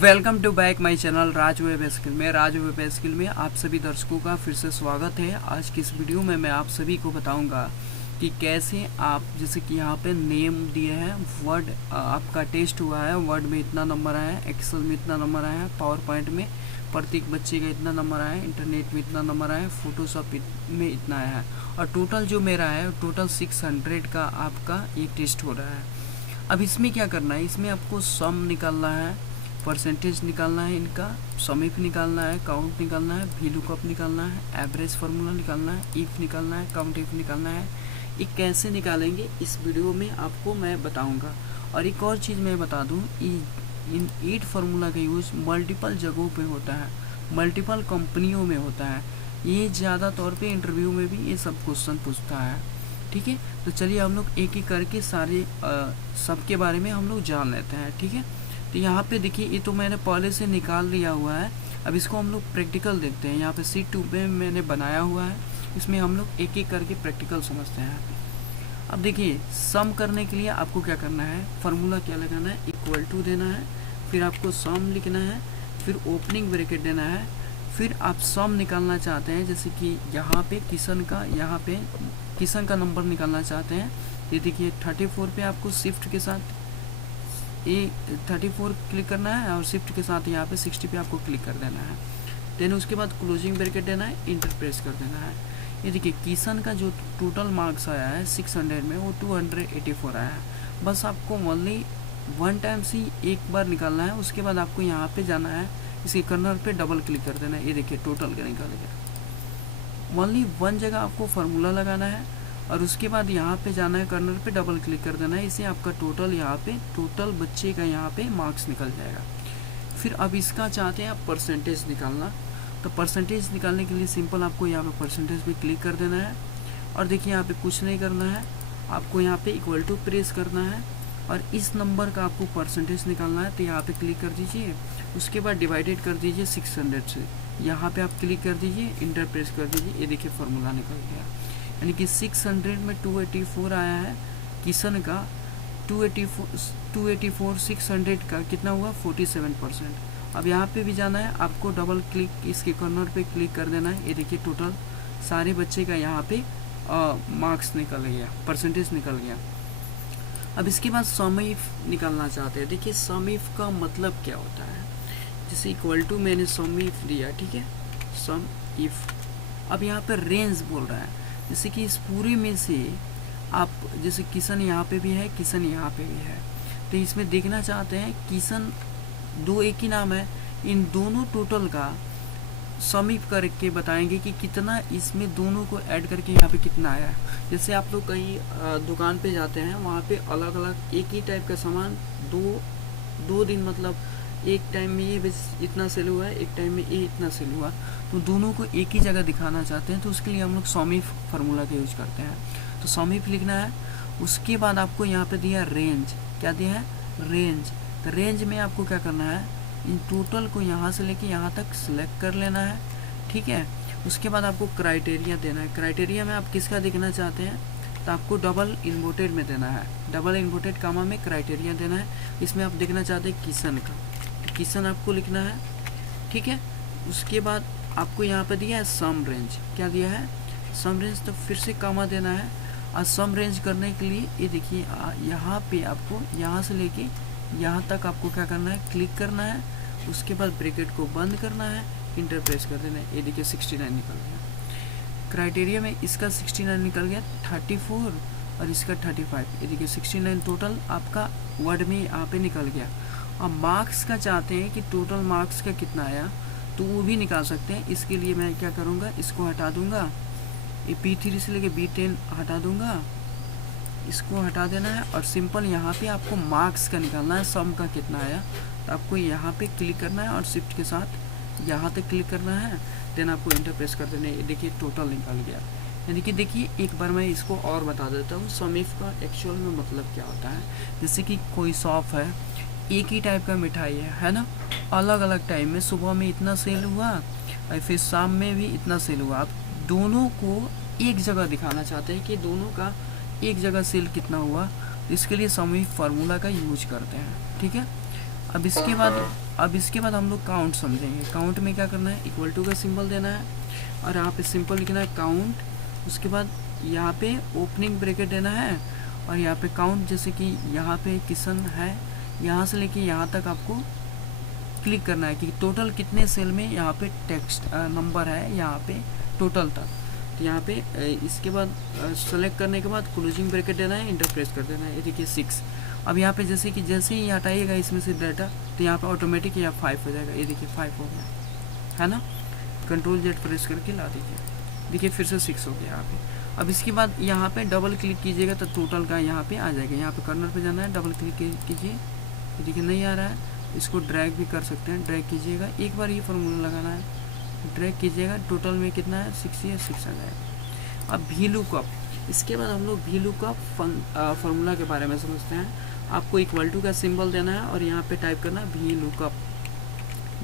Welcome to back my channel Raj web skill में। Raj web skill में आप सभी दर्शकों का फिर से स्वागत है। आज की इस वीडियो में मैं आप सभी को बताऊंगा कि कैसे आप, जैसे कि यहाँ पे नेम दिए हैं, वर्ड आपका टेस्ट हुआ है, वर्ड में इतना नंबर आया है, एक्सेल में इतना नंबर आया है, पावर पॉइंट में प्रत्येक बच्चे का इतना नंबर आया है, इंटरनेट में इतना नंबर आया है, फोटोशॉप में इतना आया है, और टोटल जो मेरा है टोटल 600 का आपका ये टेस्ट हो रहा है। अब इसमें क्या करना है, इसमें आपको सम निकालना है, परसेंटेज निकालना है, इनका सम इफ निकालना है, काउंट निकालना है, वी लुकअप निकालना है, एवरेज फार्मूला निकालना है, इफ निकालना है, काउंट इफ निकालना है। ये कैसे निकालेंगे इस वीडियो में आपको मैं बताऊंगा। और एक और चीज़ मैं बता दूं, इन 8 फार्मूला का यूज़ मल्टीपल जगहों पे होता है, मल्टीपल कंपनियों में होता है। ये ज़्यादा तौर पे इंटरव्यू में भी ये सब क्वेश्चन पूछता है। ठीक है, तो चलिए हम लोग एक एक करके सारे सबके बारे में हम लोग जान लेते हैं। ठीक है, तो यहाँ पे देखिए, ये तो मैंने पहले से निकाल लिया हुआ है। अब इसको हम लोग प्रैक्टिकल देखते हैं। यहाँ पे सीट 2 में मैंने बनाया हुआ है, इसमें हम लोग एक एक करके प्रैक्टिकल समझते हैं। अब देखिए, सम करने के लिए आपको क्या करना है, फार्मूला क्या लगाना है, इक्वल टू देना है, फिर आपको सम लिखना है, फिर ओपनिंग ब्रैकेट देना है, फिर आप सम निकालना चाहते हैं, जैसे कि यहाँ पे किशन का नंबर निकालना चाहते हैं। ये देखिए 34 पे आपको शिफ्ट के साथ ये 34 क्लिक करना है, और शिफ्ट के साथ यहाँ पे 60 पे आपको क्लिक कर देना है। देन उसके बाद क्लोजिंग ब्रैकेट देना है, इंटर प्रेस कर देना है। ये देखिए किशन का जो टोटल मार्क्स आया है 600 में, वो 284 आया है। बस आपको ओनली 1 टाइम से एक बार निकालना है। उसके बाद आपको यहाँ पे जाना है, इसके कर्नर पे डबल क्लिक कर देना है। ये देखिए टोटल का निकाल गया। ओनली 1 जगह आपको फार्मूला लगाना है, और उसके बाद यहाँ पे जाना है, कर्नर पे डबल क्लिक कर देना है। इससे आपका टोटल यहाँ पे टोटल बच्चे का यहाँ पे मार्क्स निकल जाएगा। फिर अब इसका चाहते हैं आप परसेंटेज निकालना, तो परसेंटेज निकालने के लिए सिंपल आपको यहाँ पे परसेंटेज पे क्लिक कर देना है। और देखिए यहाँ पे कुछ नहीं करना है, आपको यहाँ पे इक्वल टू प्रेस करना है, और इस नंबर का आपको परसेंटेज निकालना है। तो यहाँ पे क्लिक कर दीजिए, उसके बाद डिवाइडेड कर दीजिए 600 से। यहाँ पे आप क्लिक कर दीजिए, इंटर प्रेस कर दीजिए। ये देखिए फार्मूला निकल गया, यानी कि 600 में 284 आया है। किशन का 284 600 का कितना हुआ, 47%। अब यहाँ पे भी जाना है, आपको डबल क्लिक इसके कॉर्नर पे क्लिक कर देना है। ये देखिए टोटल सारे बच्चे का यहाँ पे मार्क्स निकल गया, परसेंटेज निकल गया। अब इसके बाद सम इफ निकालना चाहते हैं। देखिए सम इफ का मतलब क्या होता है, जैसे इक्वल टू मैंने सम इफ दिया, ठीक है, सम इफ। अब यहाँ पे रेंज बोल रहा है, जैसे कि इस पूरे में से आप, जैसे किशन यहाँ पे भी है, किशन यहाँ पे भी है, तो इसमें देखना चाहते हैं किशन 2 एक ही नाम है, इन दोनों टोटल का सम इफ करके बताएंगे कि कितना इसमें दोनों को ऐड करके यहाँ पे कितना आया है। जैसे आप लोग कहीं दुकान पे जाते हैं, वहाँ पे अलग अलग एक ही टाइप का सामान दो दिन, मतलब एक टाइम में ये इतना सेल हुआ है, एक टाइम में ये इतना सेल हुआ, तो दोनों को एक ही जगह दिखाना चाहते हैं। तो उसके लिए हम लोग सम इफ फार्मूला का यूज करते हैं। तो सम इफ लिखना है। उसके बाद आपको यहाँ पे दिया रेंज, क्या दिया है, रेंज। तो रेंज में आपको क्या करना है, इन टोटल को यहाँ से लेके यहाँ तक सिलेक्ट कर लेना है। ठीक है, उसके बाद आपको क्राइटेरिया देना है। क्राइटेरिया में आप किसका देखना चाहते हैं, तो आपको डबल इन्वर्टेड में देना है, डबल इन्वर्टेड कामा में क्राइटेरिया देना है। इसमें आप देखना चाहते हैं किशन का, किशन आपको लिखना है। ठीक है, उसके बाद आपको यहाँ पे दिया है सम रेंज, क्या दिया है, सम रेंज, तो फिर से कामा देना है। और सम रेंज करने के लिए ये देखिए यहाँ पे आपको यहाँ से लेके यहाँ तक आपको क्या करना है, क्लिक करना है। उसके बाद ब्रैकेट को बंद करना है, इंटर प्रेस कर देना है। ये देखिए 69 निकल गया। क्राइटेरिया में इसका 69 निकल गया, 34 और इसका 35। ये देखिए 69 टोटल आपका वर्ड में यहाँ पे निकल गया। अब मार्क्स का चाहते हैं कि टोटल मार्क्स का कितना आया, तो वो भी निकाल सकते हैं। इसके लिए मैं क्या करूँगा, इसको हटा दूँगा, ये P3 से लेके B10 हटा दूँगा, इसको हटा देना है। और सिंपल यहाँ पे आपको मार्क्स का निकालना है, सम का कितना आया। तो आपको यहाँ पे क्लिक करना है, और शिफ्ट के साथ यहाँ तक क्लिक करना है। देन आपको इंटर प्रेस कर देना है। ये देखिए टोटल निकल गया। यानी कि देखिए एक बार मैं इसको और बता देता हूँ, सम इफ का एक्चुअल में मतलब क्या होता है। जैसे कि कोई शॉप है, एक ही टाइप का मिठाई है ना, अलग अलग टाइम में, सुबह में इतना सेल हुआ और फिर शाम में भी इतना सेल हुआ। आप दोनों को एक जगह दिखाना चाहते हैं कि दोनों का एक जगह सेल कितना हुआ, इसके लिए सम इफ फार्मूला का यूज करते हैं। ठीक है, अब इसके बाद अब इसके बाद हम लोग काउंट समझेंगे। काउंट में क्या करना है, इक्वल टू का सिंबल देना है और यहाँ पे सिंपल लिखना है काउंट। उसके बाद यहाँ पे ओपनिंग ब्रैकेट देना है और यहाँ पे काउंट, जैसे कि यहाँ पे किशन है, यहाँ से लेके यहाँ तक आपको क्लिक करना है कि टोटल कितने सेल में यहाँ पे टेक्स्ट नंबर है यहाँ पे टोटल था। तो यहाँ पे इसके बाद सेलेक्ट करने के बाद क्लोजिंग ब्रैकेट देना है, इंटर प्रेस कर देना है। ये देखिए 6। अब यहाँ पे जैसे ही हटाइएगा इसमें से डाटा तो यहाँ पे ऑटोमेटिक यहाँ 5 हो जाएगा। ये देखिए 5 हो गया है ना। कंट्रोल जेड प्रेस करके ला दीजिए, देखिए फिर से 6 हो गया यहाँ पे। अब इसके बाद यहाँ पे डबल क्लिक कीजिएगा तो टोटल का यहाँ पे आ जाएगा। यहाँ पे कर्नर पे जाना है, डबल क्लिक कीजिए, देखिए नहीं आ रहा है। इसको ड्रैग भी कर सकते हैं, ड्रैग कीजिएगा, एक बार ये फॉर्मूला लगाना है, ड्रैग कीजिएगा, टोटल में कितना है 6 या 6 आ जाएगा। अब वी लुकअप, इसके बाद हम लोग वी लुकअप फार्मूला के बारे में समझते हैं। आपको इक्वल टू का सिंबल देना है और यहाँ पे टाइप करना है वी लुकअप।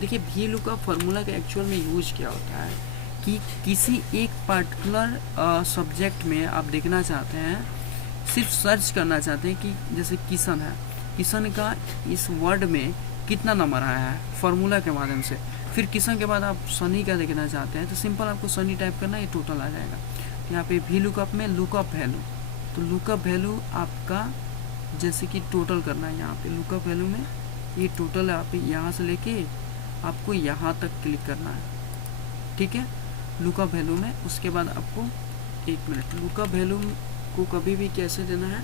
देखिए वी लुकअप फार्मूला का एक्चुअल में यूज क्या होता है कि किसी एक पर्टिकुलर सब्जेक्ट में आप देखना चाहते हैं, सिर्फ सर्च करना चाहते हैं कि जैसे किशन है, किशन का इस वर्ड में कितना नंबर आया है फार्मूला के माध्यम से। फिर किशन के बाद आप सनी का देखना चाहते हैं तो सिंपल आपको सनी टाइप करना है, ये टोटल आ जाएगा। यहाँ पे वी लुकअप में लुकअप वैल्यू, तो लुकअप वैल्यू आपका जैसे कि टोटल करना है, यहाँ पे लुकअप वैल्यू में ये टोटल है, आप यहाँ से लेके आपको यहाँ तक क्लिक करना है, ठीक है, लुकअप वैल्यू में। उसके बाद आपको 1 मिनट, लुकअप वैल्यू को कभी भी कैसे देना है,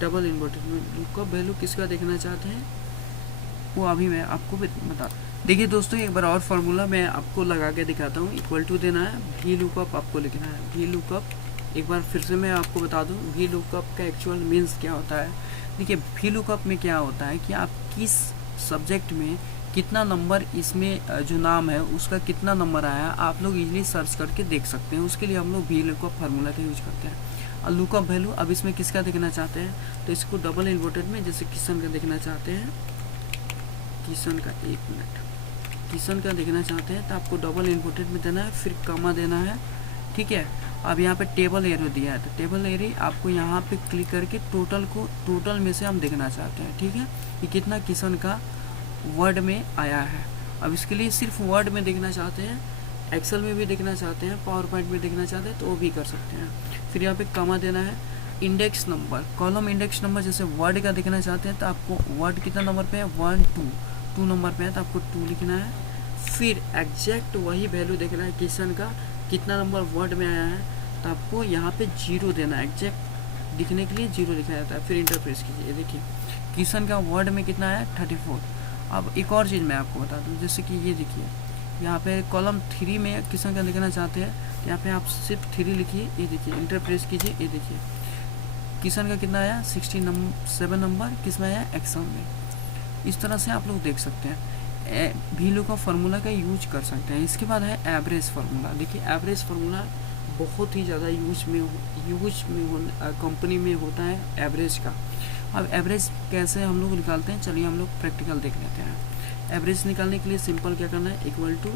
डबल इन्वर्टेड में। लुकअप वैल्यू किसका देखना चाहते हैं वो अभी मैं आपको बता। देखिए दोस्तों, एक बार और फार्मूला मैं आपको लगा के दिखाता हूँ। इक्वल टू देना है, वी लुकअप आपको लिखना है, वी लुकअप। एक बार फिर से मैं आपको बता दूँ वी लुकअप का एक्चुअल मीन्स क्या होता है। देखिए वी लुकअप में क्या होता है कि आप किस सब्जेक्ट में कितना नंबर, इसमें जो नाम है उसका कितना नंबर आया, आप लोग इजीली सर्च करके देख सकते हैं। उसके लिए हम लोग वी लुकअप फार्मूला का यूज करते हैं। और लुकअप वैल्यू, अब इसमें किसका देखना चाहते हैं तो इसको डबल इन्वर्टेड में, जैसे किशन का देखना चाहते हैं, किशन का 1 मिनट, किशन का देखना चाहते हैं तो आपको डबल इन्वर्टेड में देना है, फिर कमा देना है, ठीक है। अब यहाँ पे टेबल एरो दिया है तो टेबल एरो आपको यहाँ पे क्लिक करके टोटल में से हम देखना चाहते हैं, ठीक है, कि कितना किशन का वर्ड में आया है। अब इसके लिए सिर्फ वर्ड में देखना चाहते हैं, एक्सेल में भी देखना चाहते हैं, पावर पॉइंट में देखना चाहते हैं तो वो भी कर सकते हैं। फिर यहाँ पे कमा देना है, index number, column index number, जैसे वर्ड का देखना चाहते हैं तो आपको वर्ड कितना नंबर पे है 1 2 नंबर पे है तो आपको 2 लिखना है। फिर एग्जैक्ट वही वैल्यू देखना है, किशन का कितना नंबर वर्ड में आया है तो आपको यहाँ पे 0 देना है, एग्जैक्ट दिखने के लिए 0 लिखा जाता है। फिर इंटर प्रेस कीजिए, देखिए किशन का वर्ड में कितना आया 34। अब एक और चीज़ मैं आपको बता दूं, जैसे कि ये देखिए यहाँ पे कॉलम 3 में किशन का लिखना चाहते हैं तो यहाँ पे आप सिर्फ 3 लिखिए, ये देखिए इंटर प्रेस कीजिए, ये देखिए किशन का कितना आया 67 नंबर किस में आया एक्सेल में। इस तरह से आप लोग देख सकते हैं, वी लुकअप फार्मूला का यूज कर सकते हैं। इसके बाद है एवरेज फार्मूला। देखिए एवरेज फार्मूला बहुत ही ज़्यादा यूज में कंपनी में होता है एवरेज का। अब एवरेज कैसे हम लोग निकालते हैं, चलिए हम लोग प्रैक्टिकल देख लेते हैं। एवरेज निकालने के लिए सिंपल क्या करना है, इक्वल टू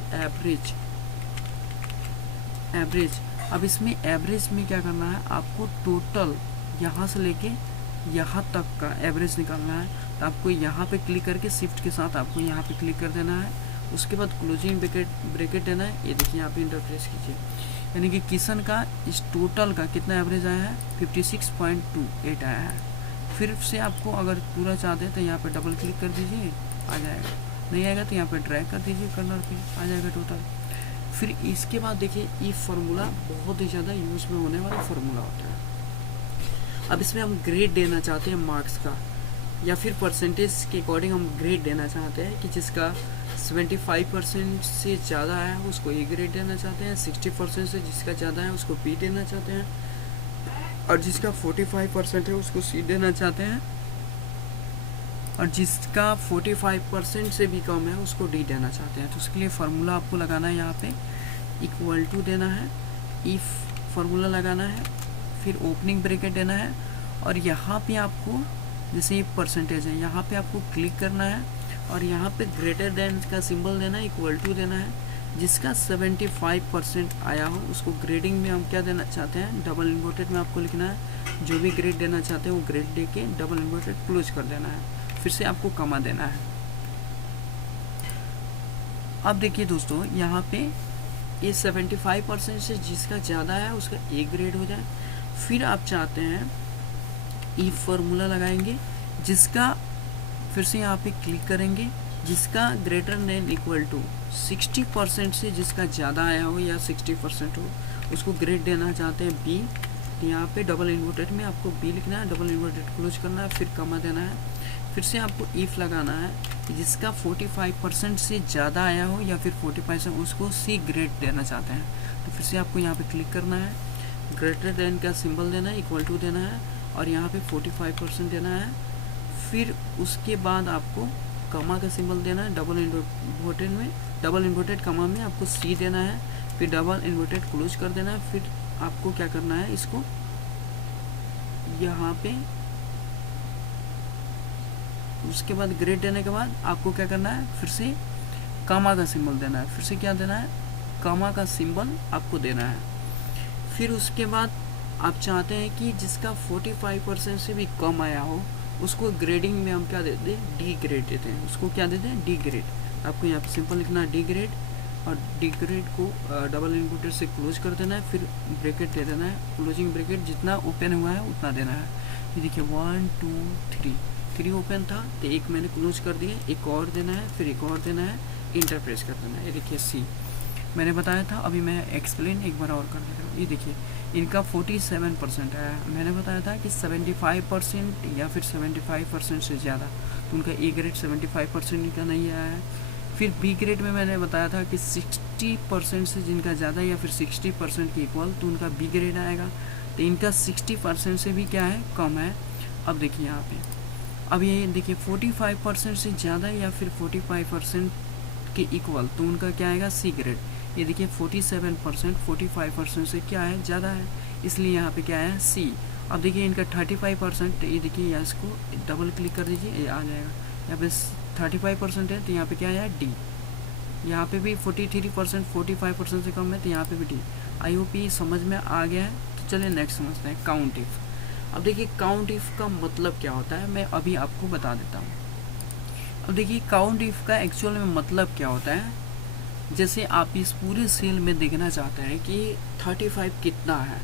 एवरेज। अब इसमें एवरेज में क्या करना है, आपको टोटल यहाँ से लेके यहाँ तक का एवरेज निकालना है। तो आपको यहाँ पे क्लिक करके शिफ्ट के साथ आपको यहाँ पे क्लिक कर देना है। उसके बाद क्लोजिंग ब्रैकेट देना है, ये देखिए यहाँ पे इंटर प्रेस कीजिए, यानी कि किशन का इस टोटल का कितना एवरेज आया है 56.28 आया है। फिर से आपको अगर पूरा चाहते हैं तो यहाँ पे डबल क्लिक कर दीजिए, आ जाएगा, नहीं आएगा तो यहाँ पे ड्रैग कर दीजिए कर्नर पे, आ जाएगा टोटल। फिर इसके बाद देखिए ये फार्मूला बहुत ही ज़्यादा यूज में होने वाला फार्मूला होता है। अब इसमें हम ग्रेड देना चाहते हैं मार्क्स का, या फिर परसेंटेज के अकॉर्डिंग हम ग्रेड देना चाहते हैं कि जिसका 75% से ज़्यादा है उसको ए ग्रेड देना चाहते हैं, 60% से जिसका ज़्यादा है उसको बी देना चाहते हैं, और जिसका 45% है उसको सी देना चाहते हैं, और जिसका 45% से भी कम है उसको डी देना चाहते हैं। तो उसके लिए फार्मूला आपको लगाना है, यहाँ पे इक्वल टू देना है, इफ़ फार्मूला लगाना है, फिर ओपनिंग ब्रैकेट देना है, और यहाँ पे आपको जैसे ये परसेंटेज है यहाँ पे आपको क्लिक करना है, और यहाँ पे ग्रेटर देन का सिंबल देना है, इक्वल टू देना है। जिसका 75% आया हो उसको ग्रेडिंग में हम क्या देना चाहते हैं, डबल इन्वर्टेड में आपको लिखना है। जो भी ग्रेड देना चाहते हैं वो ग्रेड दे के डबल इन्वर्टेड क्लोज कर देना है। फिर से आपको कमा देना है। अब देखिए दोस्तों, यहाँ पे ये 75% से जिसका ज़्यादा है उसका ए ग्रेड हो जाए। फिर आप चाहते हैं इफ फार्मूला लगाएंगे, जिसका फिर से यहाँ पे क्लिक करेंगे, जिसका ग्रेटर देन इक्वल टू 60% से जिसका ज़्यादा आया हो या 60% हो उसको ग्रेड देना चाहते हैं बी। तो यहाँ पे डबल इन्वर्टेड में आपको बी लिखना है, डबल इन्वर्टेड क्लोज करना है, फिर कमा देना है। फिर से आपको इफ़ लगाना है, जिसका 45% से ज़्यादा आया हो या फिर 45% उसको सी ग्रेड देना चाहते हैं। तो फिर से आपको यहाँ पे क्लिक करना है, ग्रेटर देन का सिंबल देना है, इक्वल टू देना है और यहाँ पे 45% देना है। फिर उसके बाद आपको कमा का सिंबल देना है, डबल इन्वर्टेड में, डबल इन्वर्टेड कमा में आपको सी देना है, फिर डबल इन्वर्टेड क्लोज कर देना है। फिर आपको क्या करना है, इसको यहाँ पे उसके बाद ग्रेड देने के बाद आपको क्या करना है, फिर से कमा का सिंबल देना है। फिर से क्या देना है, कमा का सिंबल आपको देना है। फिर उसके बाद आप चाहते हैं कि जिसका 45% से भी कम आया हो उसको ग्रेडिंग में हम क्या देते हैं, डी ग्रेड देते हैं। उसको क्या देते हैं, डी ग्रेड। आपको यहाँ पे सिंपल लिखना है डी ग्रेड, और डी ग्रेड को डबल इन्वर्टेड से क्लोज कर देना है, फिर ब्रैकेट दे देना है, क्लोजिंग ब्रैकेट जितना ओपन हुआ है उतना देना है। ये देखिए 1 2 3 ओपन था तो एक मैंने क्लोज कर दिया, एक और देना है, फिर एक और देना है, इंटर प्रेस कर देना है। ये देखिए सी मैंने बताया था, अभी मैं एक्सप्लेन एक बार और कर देता हूँ। ये देखिए इनका 47% आया, मैंने बताया था कि 75% या फिर 75% से ज़्यादा, तो उनका ए ग्रेड 75% का नहीं आया है। फिर बी ग्रेड में मैंने बताया था कि 60% से जिनका ज़्यादा या फिर 60% के इक्वल, तो उनका बी ग्रेड आएगा। तो इनका 60% से भी क्या है, कम है। अब देखिए यहाँ पे, अब ये देखिए 45% से ज़्यादा या फिर 45% के इक्वल, तो उनका क्या आएगा, सी ग्रेड। ये देखिए 47% 45% से क्या है, ज़्यादा है, इसलिए यहाँ पे क्या है, सी। अब देखिए इनका 35%, ये देखिए यहाँ इसको डबल क्लिक कर दीजिए, ये आ जाएगा। यहाँ पे 35% है तो यहाँ पे क्या है, डी। यहाँ पे भी 43% 45% से कम है तो यहाँ पे भी डी। आई होप ये समझ में आ गया है। तो चलिए नेक्स्ट समझते हैं, काउंट इफ। अब देखिए काउंट इफ का मतलब क्या होता है, मैं अभी आपको बता देता हूँ। अब देखिए काउंट इफ का एक्चुअल में मतलब क्या होता है, जैसे आप इस पूरे सेल में देखना चाहते हैं कि 35 कितना है,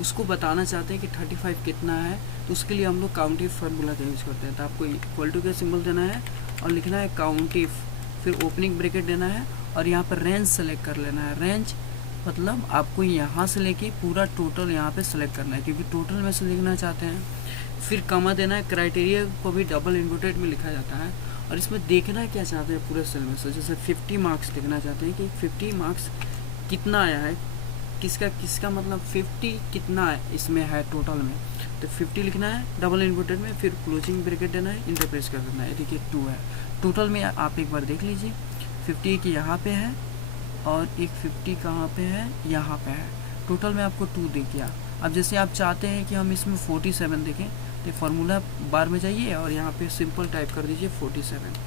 उसको बताना चाहते हैं कि 35 कितना है, तो उसके लिए हम लोग काउंट इफ फार्मूला का यूज़ करते हैं। तो आपको इक्वल टू का सिंबल देना है और लिखना है काउंट इफ, फिर ओपनिंग ब्रैकेट देना है और यहाँ पर रेंज सेलेक्ट कर लेना है। रेंज मतलब आपको यहाँ से लेके पूरा टोटल यहाँ पे सेलेक्ट करना है, क्योंकि टोटल में से लिखना चाहते हैं। फिर कमा देना है, क्राइटेरिया को भी डबल इन्वर्टेड में लिखा जाता है। और इसमें देखना क्या चाहते हैं पूरे सेल में से, जैसे 50 मार्क्स देखना चाहते हैं कि 50 मार्क्स कितना आया है, किसका मतलब 50 कितना है इसमें है टोटल में, तो 50 लिखना है डबल इन्वर्टेड में, फिर क्लोजिंग ब्रैकेट देना है, इंटर प्रेस कर देना है। देखिए 2 है टोटल में, आप एक बार देख लीजिए 50 की यहाँ पे है और एक 50 कहाँ पे है, यहाँ पे है। टोटल में आपको 2 दिख गया। अब जैसे आप चाहते हैं कि हम इसमें 47 देखें, तो फार्मूला बार में जाइए और यहाँ पे सिंपल टाइप कर दीजिए 47,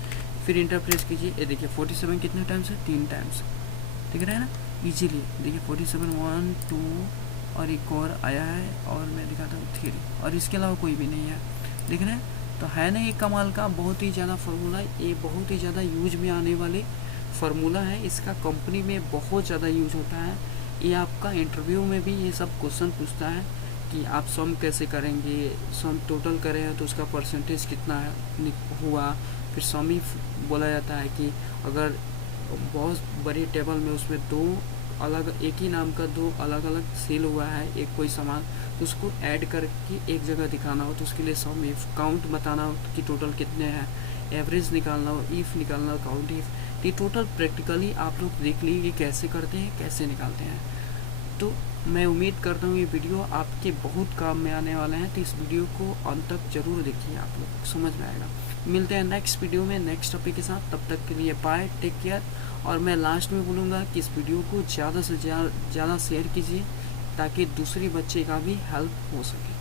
फिर इंटर प्रेस कीजिए। ये देखिए 47 कितने टाइम्स है, 3 टाइम्स, दिख रहा है ना इजीली। देखिए 47 1 2 और एक और आया है और मैं दिखाता हूँ 3, और इसके अलावा कोई भी नहीं है, दिख रहे हैं। तो है ना ये कमाल का, बहुत ही ज़्यादा फार्मूला, ये बहुत ही ज़्यादा यूज में आने वाले फार्मूला है। इसका कंपनी में बहुत ज़्यादा यूज होता है। ये आपका इंटरव्यू में भी ये सब क्वेश्चन पूछता है कि आप सम कैसे करेंगे, सम टोटल करें तो उसका परसेंटेज कितना हुआ। फिर सम ही बोला जाता है कि अगर बहुत बड़ी टेबल में उसमें एक ही नाम का 2 अलग अलग सेल हुआ है एक कोई सामान, तो उसको ऐड करके एक जगह दिखाना हो तो उसके लिए सम इफ, काउंट बताना हो कि टोटल कितने हैं, एवरेज निकालना हो, इफ निकालना हो, काउंट इफ। ये टोटल प्रैक्टिकली आप लोग देख लीजिए कैसे करते हैं, कैसे निकालते हैं। तो मैं उम्मीद करता हूँ ये वीडियो आपके बहुत काम में आने वाला है, तो इस वीडियो को अंत तक जरूर देखिए, आप लोग समझ में आएगा। मिलते हैं नेक्स्ट वीडियो में नेक्स्ट टॉपिक के साथ, तब तक के लिए बाय, टेक केयर। और मैं लास्ट में बोलूँगा कि इस वीडियो को ज़्यादा से ज़्यादा शेयर कीजिए ताकि दूसरे बच्चे का भी हेल्प हो सके।